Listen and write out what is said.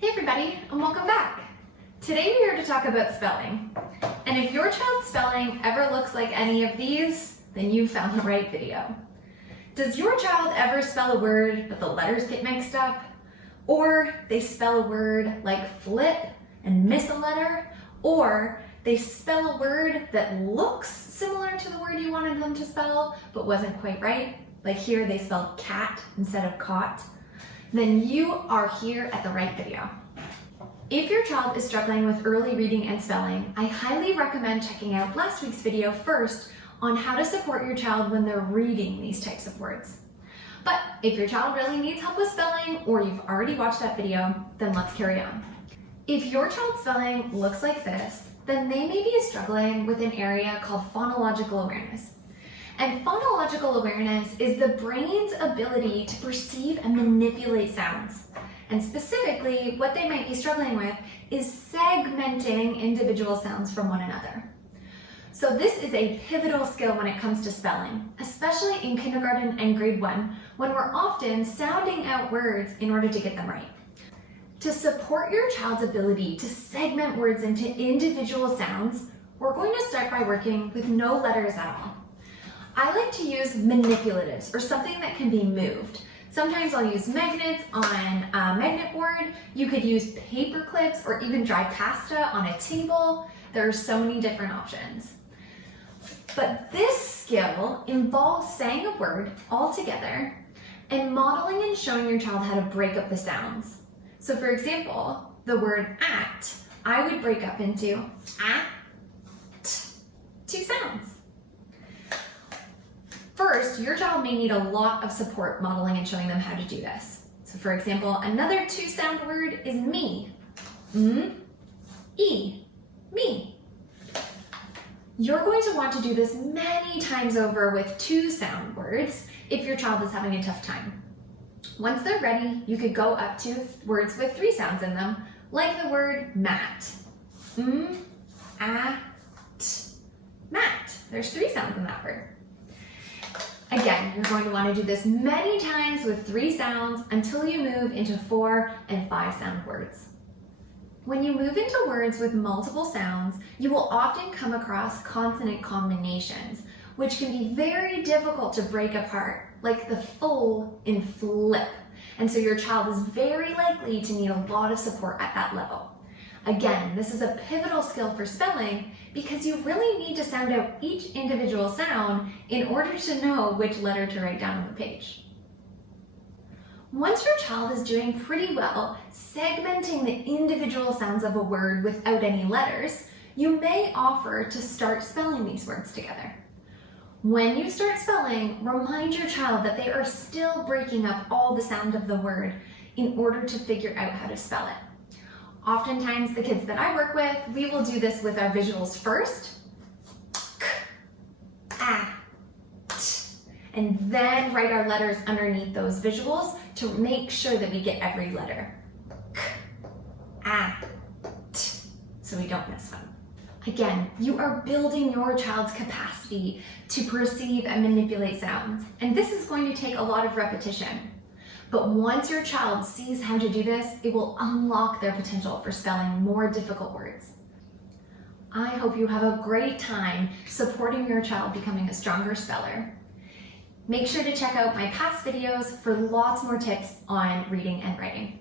Hey everybody, and welcome back. Today we're here to talk about spelling. And if your child's spelling ever looks like any of these, then you found the right video. Does your child ever spell a word but the letters get mixed up? Or they spell a word like flip and miss a letter? Or they spell a word that looks similar to the word you wanted them to spell but wasn't quite right? Like here they spelled cat instead of caught. Then you are here at the right video. If your child is struggling with early reading and spelling, I highly recommend checking out last week's video first on how to support your child when they're reading these types of words. But if your child really needs help with spelling, or you've already watched that video, then let's carry on. If your child's spelling looks like this, then they may be struggling with an area called phonological awareness. And phonological awareness is the brain's ability to perceive and manipulate sounds. And specifically, what they might be struggling with is segmenting individual sounds from one another. So this is a pivotal skill when it comes to spelling, especially in kindergarten and grade 1, when we're often sounding out words in order to get them right. To support your child's ability to segment words into individual sounds, we're going to start by working with no letters at all. I like to use manipulatives, or something that can be moved. Sometimes I'll use magnets on a magnet board. You could use paper clips or even dry pasta on a table. There are so many different options. But this skill involves saying a word all together and modeling and showing your child how to break up the sounds. So for example, the word at, I would break up into at, two sounds. First, your child may need a lot of support modeling and showing them how to do this. So for example, another two-sound word is me. E, me. You're going to want to do this many times over with two-sound words if your child is having a tough time. Once they're ready, you could go up to words with three sounds in them, like the word mat. Mat. There's three sounds in that word. Again, you're going to want to do this many times with three sounds until you move into 4 and 5 sound words. When you move into words with multiple sounds, you will often come across consonant combinations, which can be very difficult to break apart, like the full in flip. And so your child is very likely to need a lot of support at that level. Again, this is a pivotal skill for spelling because you really need to sound out each individual sound in order to know which letter to write down on the page. Once your child is doing pretty well segmenting the individual sounds of a word without any letters, you may offer to start spelling these words together. When you start spelling, remind your child that they are still breaking up all the sound of the word in order to figure out how to spell it. Oftentimes, the kids that I work with, we will do this with our visuals first, k, a, t, and then write our letters underneath those visuals to make sure that we get every letter. K, a, t, so we don't miss one. Again, you are building your child's capacity to perceive and manipulate sounds, and this is going to take a lot of repetition. But once your child sees how to do this, it will unlock their potential for spelling more difficult words. I hope you have a great time supporting your child becoming a stronger speller. Make sure to check out my past videos for lots more tips on reading and writing.